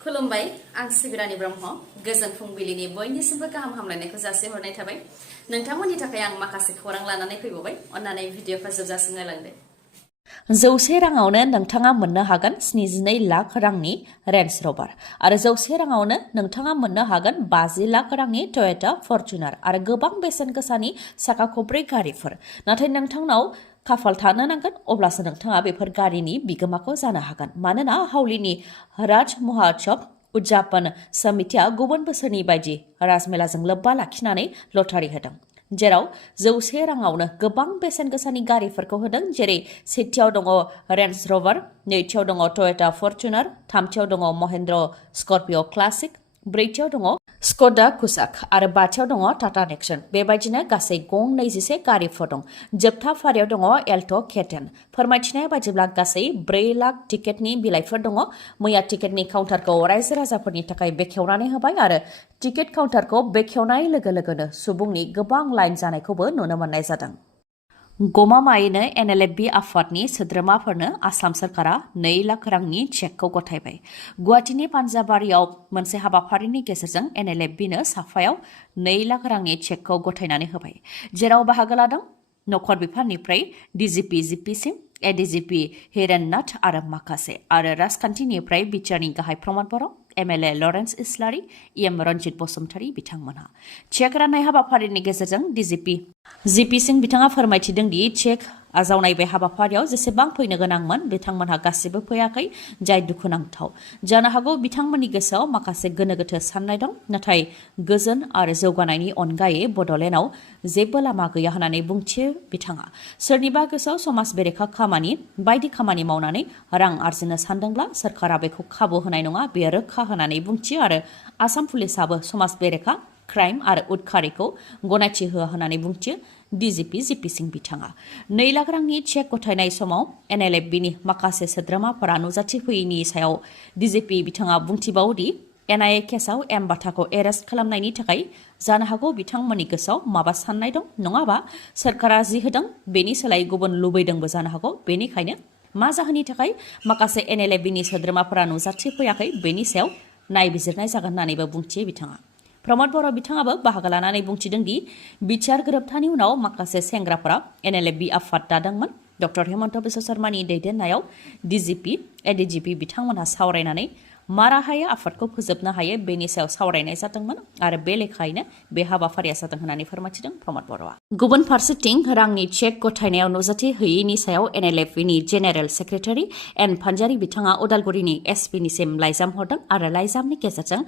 खुलुमबाय आं सिबिरानि ब्रह्म गोजोन फुंबिलिनि बयनिसिमबो गाहाम हामलायनायखौ जासिहरनाय थाबाय नोंथांमोननि थाखाय आं माखासे खौरां लानानै फैबावबाय अन्नानै भिडिअखौ जोबजासिम नायलांदो 100 राङावनो नोंथाङा मोननो हागोन 72 लाख रांनि रेन्ज रभार आरो 100 राङावनो नोंथाङा मोननो हागोन 50 लाख रांनि टयटा फर्च्यूनर आरो गोबां बेसेन गोसानि साखा खब्रै गारिफोर नाथाय नोंथांनाव खाफाल थानो नांगोन अब्लासो नोंथाङा बेफोर गारिनि बिगोमाखौ जानो हागोन मानोना हावलिनि राज महोत्सव उद्यापन समितिया गुबुन बोसोरनि बायदि राजमेलाजों लोब्बा लाखिनानै लटारि होदों जेराव 100 राङावनो गोबां बेसेन गोसानि गारिफोरखौ होदों जेरै सेथियाव दङ रेन्ज रभार नैथियाव दङ टयटा फर्च्यूनर थामथियाव दङ महिन्द्र स्कर्पिय क्लासिक ब्रैथियाव दङ स्क'डा कुसाक आरो बाथियाव दङ टाटा नेक्सन बेबायदिनो गासै गं 21 गारिफोर दं जोबथा फारियाव दङ एल्ट' K10 फोरमायथिनाय बायदिब्ला गासै 4 लाख टिकेटनि बिलाइफोर दङ मैया टिकेटनि काउन्टारखौ रायजो राजाफोरनि थाखाय बेखेवनानै होबाय आरो टिकेट काउन्टारखौ बेखेवनाय लोगो लोगोनो सुबुंनि गोबां लाइन जानायखौबो नुनो मोननाय जादों गमामायैनो NLFB आफादनि सोद्रोमाफोरनो आसाम सरकारा 2 लाख रांनि चेकखौ गथायबाय गुवाहाटीनि पान्जाबारियाव मोनसे हाबाफारिनि गेजेरजों NLFBनो साफायाव 2 लाख रांनि चेकखौ गथायनानै होबाय जेराव बाहागो लादों नखर बिफाननिफ्राय DGP जिपिसिम ADGP हिरेननाथ आरो माखासे आरो राजखान्थिनिफ्राय बिटिआरनि गाहाय प्रमद बर' MLA लरेन्स इस्लारि EM रन्जित बसुमतारी बिथांमोनहा चेक राननाय हाबाफारिनि गेजेरजों DGP जिपिसिं बिथाङा फोरमायथिदों दि चेक आजावनाय बे हाबाफारियाव जेसेबां फैनो गोनांमोन बिथांमोनहा गासिबो फैयाखै जाय दुखुनांथाव जानो हागौ बिथांमोननि गोसोआव माखासे गोनो गोथो साननाय दं नाथाय गोजोन आरो जौगानायनि अनगायै बड'लेण्डआव जेबो लामा गैया होननानै बुंथियो बिथाङा सोरनिबा गोसोआव समाज बेरेखा खामानि बायदि खामानि मावनानै रां आरजिनो सानदोंब्ला सरकारा बेखौ खाबु होनाय नङा बेयो रोखा होननानै बुंथियो आरो आसाम पुलिसाबो समाज बेरेखा क्राइम आरो उदखारिखौ गनायथि होआ होननानै बुंथियो DGP जिपिसिं बिथाङा 2 लाख रांनि चेक गथायनाय समाव NLFBनि माखासे सोद्रोमाफोरा नुजाथिफैयैनि सायाव DGP बिथाङा बुंथिबावोदि NIA केसआव एम बाथाखौ एरेस्ट खालामनायनि थाखाय जानो हागौ बिथांमोननि गोसोआव माबा साननाय दं नङाबा सरकारा जि होदों बेनि सोलायै गुबुन लुबैदोंबो जानो हागौ बेनिखायनो मा जाहोननि थाखाय माखासे NLFBनि सोद्रोमाफोरा नुजाथिफैयाखै बेनि सायाव नायबिजिरनाय जागोन होननानैबो बुंथियो बिथाङा प्रमद बर' बिथाङाबो बाहागो लानानै बुंथिदों दि बिटिआर गोरोबथानि उनाव माखासे सेंग्राफोरा NLFB आफाद दादोंमोन डक्टर हेमन्त बिश्व शर्मानि दैदेननायाव DGP ADGP बिथांमोनहा सावरायनानै मा राहायै आफादखौ फोजोबनो हायो बेनि सायाव सावरायनाय जादोंमोन आरो बे लेखायैनो बे हाबाफारिया जादों होननानै फोरमायथिदों प्रमद बर'आ गुबुन फारसेथिं रांनि चेक गथायनायाव नुजाथि होयैनि सायाव NLFBनि जेनेरेल सेक्रेटारि एन पान्जारी बिथाङा उदालगुरिनि SPनिसिम लाइजाम हरदों आरो लाइजामनि गेजेरजों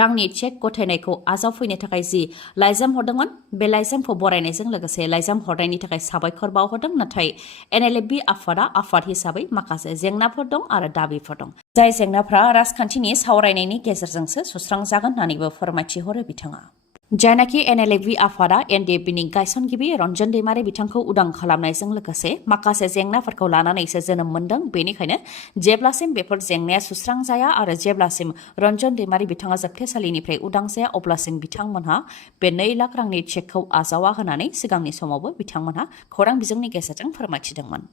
रांनि चेक गथायनायखौ आजावफैनो थाखाय जि लाइजाम हरदोंमोन बे लाइजामखौ बरायनायजों लोगोसे लाइजाम हरनायनि थाखाय साबायखर बावहरदों नाथाय NLFB आफादा आफाद हिसाबै माखासे जेंनाफोर दं आरो दाबिफोर दं जाय जेंनाफ्रा राजखान्थिनि सावरायनायनि गेजेरजोंसो सुस्रांजागोन होननानैबो फोरमायथिहरो बिथाङा जायनाखि NLFB आफादा NDFBनि गायसनगिरि रन्जन दैमारि बिथांखौ उदां खालामनायजों लोगोसे माखासे जेंनाफोरखौ लानानैसो जोनोम मोनदों बेनिखायनो जेब्लासिम बेफोर जेंनाया सुस्रांजाया आरो जेब्लासिम रन्जन दैमारि बिथाङा जोबथेसालिनिफ्राय उदां जाया अब्लासिम बिथांमोनहा बे 2 लाख रांनि चेकखौ आजावा होननानै सिगांनि समावबो बिथांमोनहा खौरां बिजोंनि गेजेरजों फोरमायथिदोंमन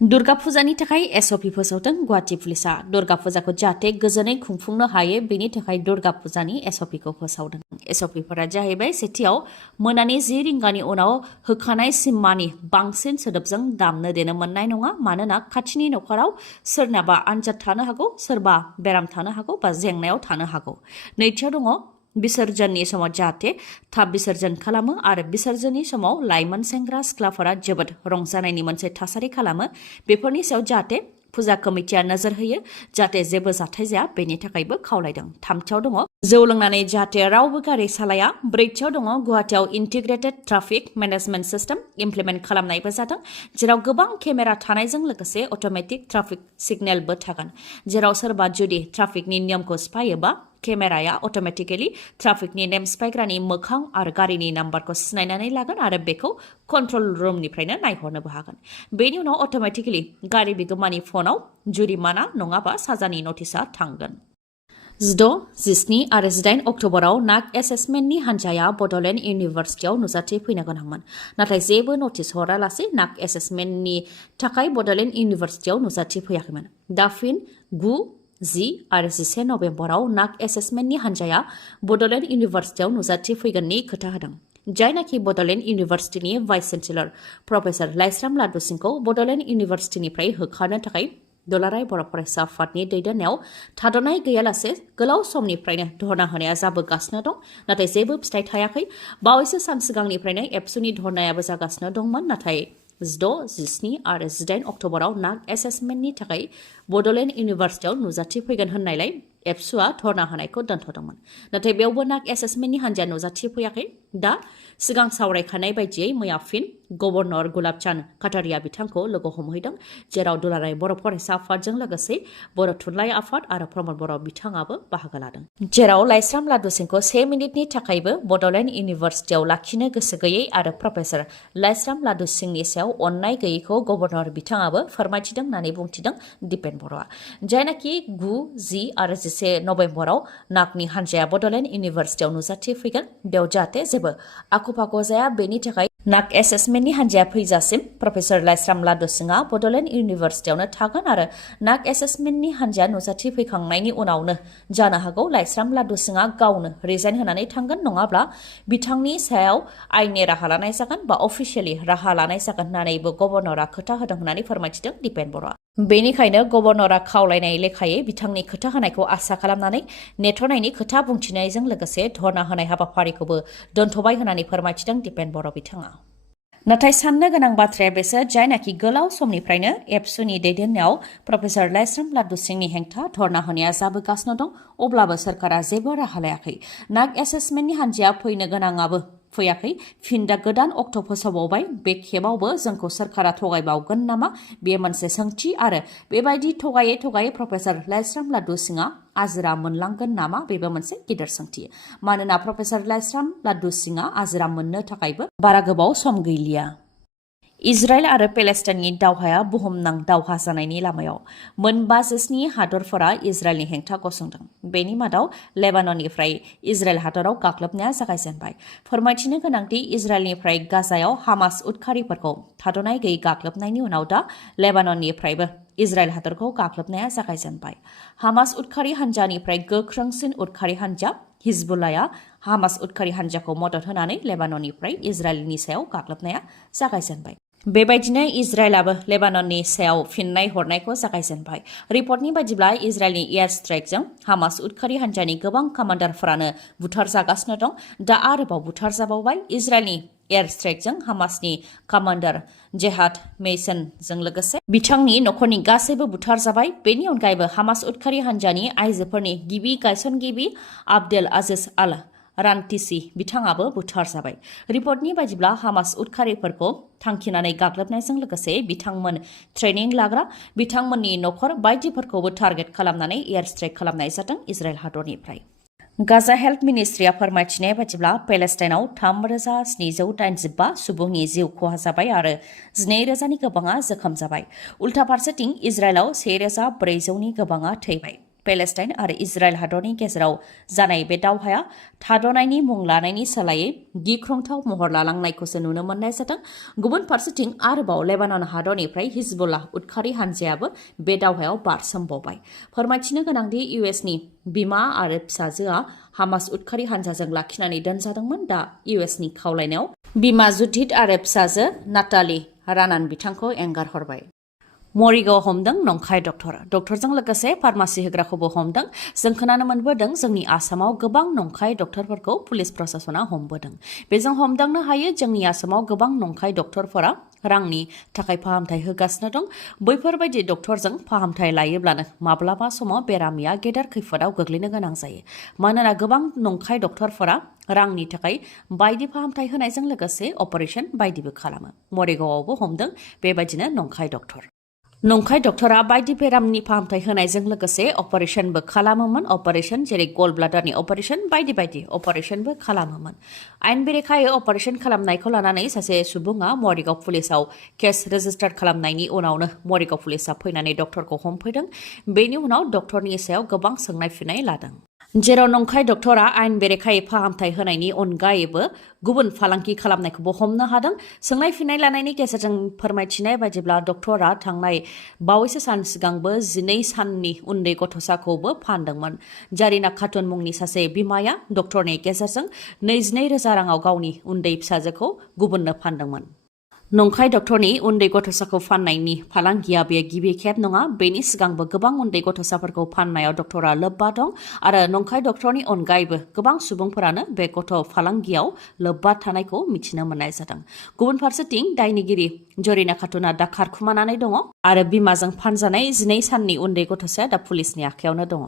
दुर्गा फुजानि थाखाय SOP फोसावदों गुवाहाटी पुलिसा दुर्गा फुजाखौ जाहाथे गोजोनै खुंफुंनो हायो बेनि थाखाय दुर्गा फुजानि SOPखौ फोसावदों SOPफोरा जाहैबाय सेथियाव मोनानि 10 रिंगानि उनाव होखानाय सिमानि बांसिन सोदोबजों दामनो देनो मोननाय नङा मानोना खाथिनि नखराव सोरनाबा आनजाद थानो हागौ सोरबा बेराम थानो हागौ बा जेंनायाव थानो हागौ नैथियाव दङ बिसर्जननि समाव जाहाथे थाब बिसर्जन खालामो आरो बिसर्जननि समाव लाइमोन सेंग्रा सिख्लाफोरा जोबोद रंजानायनि मोनसे थासारि खालामो बेफोरनि सायाव जाहाथे फुजा कमिटिया नोजोर होयो जाहाथे जेबो जाथाय जाया बेनि थाखायबो खावलायदों थामथियाव दङ जौ लोंनानै जाहाथे रावबो गारि सालाया ब्रैथियाव दङ गुवाहाटीआव integrated traffic management system implement खालामनायबो जादों जेराव गोबां केमेरा थानायजों लोगोसे अट'मेटिक ट्राफिक सिगनेलबो थागोन जेराव सोरबा जुदि ट्राफिकनि नियमखौ सिफायोबा केमेराया अट'मेटिकेलि ट्राफिकनि नेम सिफायग्रानि मोखां आरो गारिनि नाम्बारखौ सिनायनानै लागोन आरो बेखौ कन्ट्रल रुमनिफ्रायनो नायहरनोबो हागोन बेनि उनाव अट'मेटिकेलि गारि बिगोमानि फनाव जुरिमाना नङाबा साजानि नटिसआ थांगोन 16, 17 आरो 18 अक्ट'बराव नाक एसेसमेन्टनि हान्जाया बड'लेण्ड इउनिभार्सिटियाव नुजाथिफैनो गोनांमोन नाथाय जेबो नटिस हरालासे नाक एसेसमेन्टनि थाखाय बड'लेण्ड इउनिभार्सिटियाव नुजाथिफैयाखैमोन दा फिन 9 10 आरो 11 नभेम्बराव नाक एसेसमेन्टनि हान्जाया बड'लेण्ड इउनिभार्सिटियाव नुजाथिफैगोननि खोथा होदों। जायनाखि Bodoland इउनिभार्सिटिनि vice chancellor professor Laishram लादु सिंहखौ बड'लेण्ड इउनिभार्सिटिनिफ्राय होखारनो थाखाय दुलाराय बर' फरायसा आफादनि दैदेननायाव थाद'नाय गैयालासे गोलाव समनिफ्रायनो धर्ना होनाया जाबोगासिनो दं, नाथाय जेबो फिथाइ थायाखै। बावैसो सान सिगांनिफ्रायनो एबसुनि धर्नायाबो जागासिनो दंमोन, नाथाय 16, 17 आरो 18 अक्ट'बराव नाक एसेसमेन्टनि थाखाय बड'लेण्ड इउनिभार्सिटियाव नुजाथिफैगोन होननायलाय एबसुआ धर्ना होनायखौ दोनथ'दोंमोन। नाथाय बेयावबो नाक एसेसमेन्टनि हान्जाया नुजाथिफैयाखै। दा सिगां सावरायखानाय बायदियै मैया फिन गभर्नर गुलाबचान्द काटारिया बिथांखौ लोगो हमहैदों, जेराव दुलाराय बर' फरायसा आफादजों लोगोसे बर' थुनलाइ आफाद आरो प्रमद बर' बिथाङाबो बाहागो लादों। जेराव लाइस्राम लादु सिंहखौ 1 मिनिटनि थाखायबो बड'लेण्ड इउनिभार्सिटियाव लाखिनो गोसो गैयै आरो प्रफेसर लाइस्राम लादु सिंहनि सायाव अननाय गैयैखौ गभर्नर बिथाङाबो फोरमायथिदों होननानै बुंथिदों दिपेन बर'आ। जायनाखि 9, 10 आरो 11 नभेम्बराव नाकनि हान्जाया बड'लेण्ड इउनिभार्सिटियाव नुजाथिफैगोन, बेयाव जाहाथे जेबो आख' फाख' जाया बेनि थाखाय नाक एसेसमेन्टनि हान्जाया फैजासिम प्रफेसर लाइस्राम लादु सिंहआ बड'लेण्ड इउनिभार्सिटियावनो थागोन आरो नाक एसेसमेन्टनि हान्जाया नुजाथिफैखांनायनि उनावनो जानो हागौ लाइस्राम लादु सिंहआ गावनो रिजाइन होनानै थांगोन, नङाब्ला बिथांनि सायाव आयेननि राहा लानाय जागोन बा अफिसियेलि राहा लानाय जागोन होननानैबो गभर्नरा खोथा होदों होननानै फोरमायथिदों दिपेन बर'आ। बेनिखायनो गभर्नरा खावलायनाय लेखायै बिथांनि खोथा होनायखौ आसा खालामनानै नेथ'नायनि खोथा बुंथिनायजों लोगोसे धर्ना होनाय हाबाफारिखौबो दोनथ'बाय होननानै फोरमायथिदों दिपेन बर' बिथाङा। नाथाय साननो गोनां बाथ्राया बेसो, जायनाखि गोलाव समनिफ्रायनो एबसुनि दैदेननायाव प्रफेसर लाइस्राम लादु सिंहनि हेंथा धर्ना होनाया जाबोगासिनो दं, अब्लाबो सरकारा जेबो राहा लायाखै। नाक एसेसमेन्टनि हान्जाया फैनो गोनाङाबो फैयाखै। फिन दा गोदान अक्ट' फोसावबावबाय। बे खेबावबो जोंखौ सरकारा थगायबावगोन नामा? बेयो मोनसे सोंथि आरो बेबायदि थगायै प्रफेसर लाइस्राम लादु सिंहआ आजिरा मोनलांगोन नामा? बेबो मोनसे गिदिर सोंथि। मानोना प्रफेसर लाइस्राम लादु सिंहआ आजिरा मोननो थाखायबो बारा गोबाव सम गैलिया। इजराइल आरो पेलेस्टाइननि दावहाया बुहुमनां दावहा जानायनि लामायाव। मोनबा जिस्नि हादरफोरा इजराइलनि हेंथा गसंदों। बेनि मादाव लेबानननिफ्राय इजराइल हादराव गाग्लोबनाया जागायजेनबाय। फोरमायथिनो गोनांदि इजराइलनिफ्राय गाजायाव हामास उदखारिफोरखौ थाद'नाय गैयै गाग्लोबनायनि उनाव दा लेबानननिफ्रायबो इजराइल हादरखौ गाग्लोबनाया जागायजेनबाय। हामास उदखारि हान्जानिफ्राय गोख्रोंसिन उदखारि हान्जा हिजबुल्लाया हामास उदखारि हान्जाखौ मदद होनानै लेबानननिफ्राय इजराइलनि सायाव गाग्लोबनाया जागायजेनबाय। बेबायदिनो इजराइलाबो लेबानननि सायाव फिननाय हरनायखौ जागायजेनबाय। रिपर्टनि बायदिब्ला इजराइलनि एयार स्ट्राइकजों हामास उदखारि हान्जानि गोबां कामान्डारफोरानो बुथारजागासिनो दं। दा आरोबाव बुथारजाबावबाय। इजराइलनि एयार स्ट्राइकजों हामासनि कामान्डार जेहाद मेइसनजों लोगोसे बिथांनि नखरनि गासैबो बुथारजाबाय। बेनि अनगायैबो हामास उदखारि हान्जानि आइजोफोरनि गिबि गायसनगिरि आब्देल आजिज आल रान्टिसि बिथाङाबो बुथारजाबाय। रिपर्टनि बायदिब्ला हामास उदखारिफोरखौ थांखिनानै गाग्लोबनायजों लोगोसे बिथांमोन ट्रेनिं लाग्रा, बिथांमोननि नखर बायदिफोरखौबो टार्गेट खालामनानै एयार स्ट्राइक खालामनाय जादों इजराइल हादरनिफ्राय। गाजा हेल्थ मिनिस्ट्रिया फोरमायथिनाय बायदिब्ला पेलेस्टाइनाव 3,785 सुबुंनि जिउ खहा जाबाय आरो 12,000नि गोबाङा जोखोम जाबाय। उल्था फारसेथिं इजराइलाव 1,400नि गोबाङा थैबाय। पेलेस्टाइन आरो इजराइल हादरनि गेजेराव जानाय बे दावहाया थाद'नायनि मुं लानायनि सोलायै गिख्रंथाव महर लालांनायखौसो नुनो मोननाय जादों। गुबुन फारसेथिं आरोबाव लेबानन हादरनिफ्राय हिजबुल्लाह उदखारि हान्जायाबो बे दावहायाव बारसोमबावबाय। फोरमायथिनो गोनांदि इउएसनि बिमा आरो फिसाजोआ हामास उदखारि हान्जाजों लाखिनानै दोनजादोंमोन। दा इउएसनि खावलायनायाव बिमा जुडिथ आरो फिसाजो नाताली रानान बिथांखौ एंगारहरबाय। मरिगाव हमदों नंखाय डक्टरजों लोगोसे फार्मासि होग्राखौबो हमदों। जों खोनानो मोनबोदों जोंनि आसामाव गोबां नंखाय डक्टरफोरखौ पुलिस प्रशासना हमबोदों। बेजों हमदांनो हायो जोंनि आसामाव गोबां नंखाय डक्टरफोरा रांनि थाखाय फाहामथाय होगासिनो दं। बैफोरबायदि डक्टरजों फाहामथाय लायोब्लानो माब्लाबा समाव बेरामिया गेदेर खैफोदाव गोग्लैनो गोनां जायो। मानोना गोबां नंखाय डक्टरफोरा रांनि थाखाय बायदि फाहामथाय होनायजों लोगोसे अपारेशन बायदिबो खालामो। मरिगावआवबो हमदों बेबायदिनो नंखाय डक्टर। नंखाय डक्टरा बायदि बेरामनि फाहामथाय होनायजों लोगोसे अपारेशनबो खालामोमोन। अपारेशन जेरै गल ब्लाडारनि अपारेशन बायदि अपारेशनबो खालामोमोन। आयेन बेरेखायै अपारेशन खालामनायखौ लानानै सासे सुबुङा मरिगाव पुलिसाव केस रेजिस्टार खालामनायनि उनावनो मरिगाव पुलिसा फैनानै डक्टरखौ हमफैदों। बेनि उनाव डक्टरनि सायाव गोबां सोंनाय फिन्नाय लादों। जेराव नंखाय डक्टरा आइन बेरेखायै फाहामथाय होनायनि अनगायैबो गुबुन फालांगि खालामनायखौबो हमनो हादों। सोंनाय फिननाय लानायनि गेजेरजों फोरमायथिनाय बायदिब्ला डक्टरा थांनाय बावैसो सान सिगांबो 12 साननि उन्दै गथ'साखौबो फानदोंमोन। जारिना खातुन मुंनि सासे बिमाया डक्टरनि गेजेरजों 22,000 राङाव गावनि उन्दै फिसाजोखौ गुबुननो फानदोंमोन। नंखाय डक्टरनि उन्दै गथ'साखौ फाननायनि फालांगिया बे गिबि खेब नङा। बेनि सिगांबो गोबां उन्दै गथ'साफोरखौ फाननायाव डक्टरा लोब्बा दं आरो नंखाय डक्टरनि अनगायैबो गोबां सुबुंफोरानो बे गथ' फालांगियाव लोब्बा थानायखौ मिथिनो मोननाय जादों। गुबुन फारसेथिं दायनिगिरि जरिना खातुना दा खारखुमानानै दङ आरो बिमाजों फानजानाय 12 साननि उन्दै गथ'साया दा पुलिसनि आखायावनो दङ।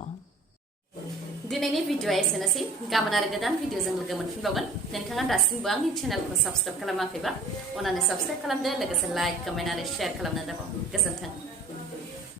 दिनैनि भिडिअआ एसेनोसै। गाबोन आरो गोदान भिडिअजों लोगो मोनफिनबावगोन। नोंथाङा दासिमबो आंनि चेनेलखौ साबस्क्राइब खालामाखैबा अन्नानै साबस्क्राइब खालामदो, लोगोसे लाइक, कमेन्ट आरो शेयार खालामनो दाबाव। गोजोन्थों।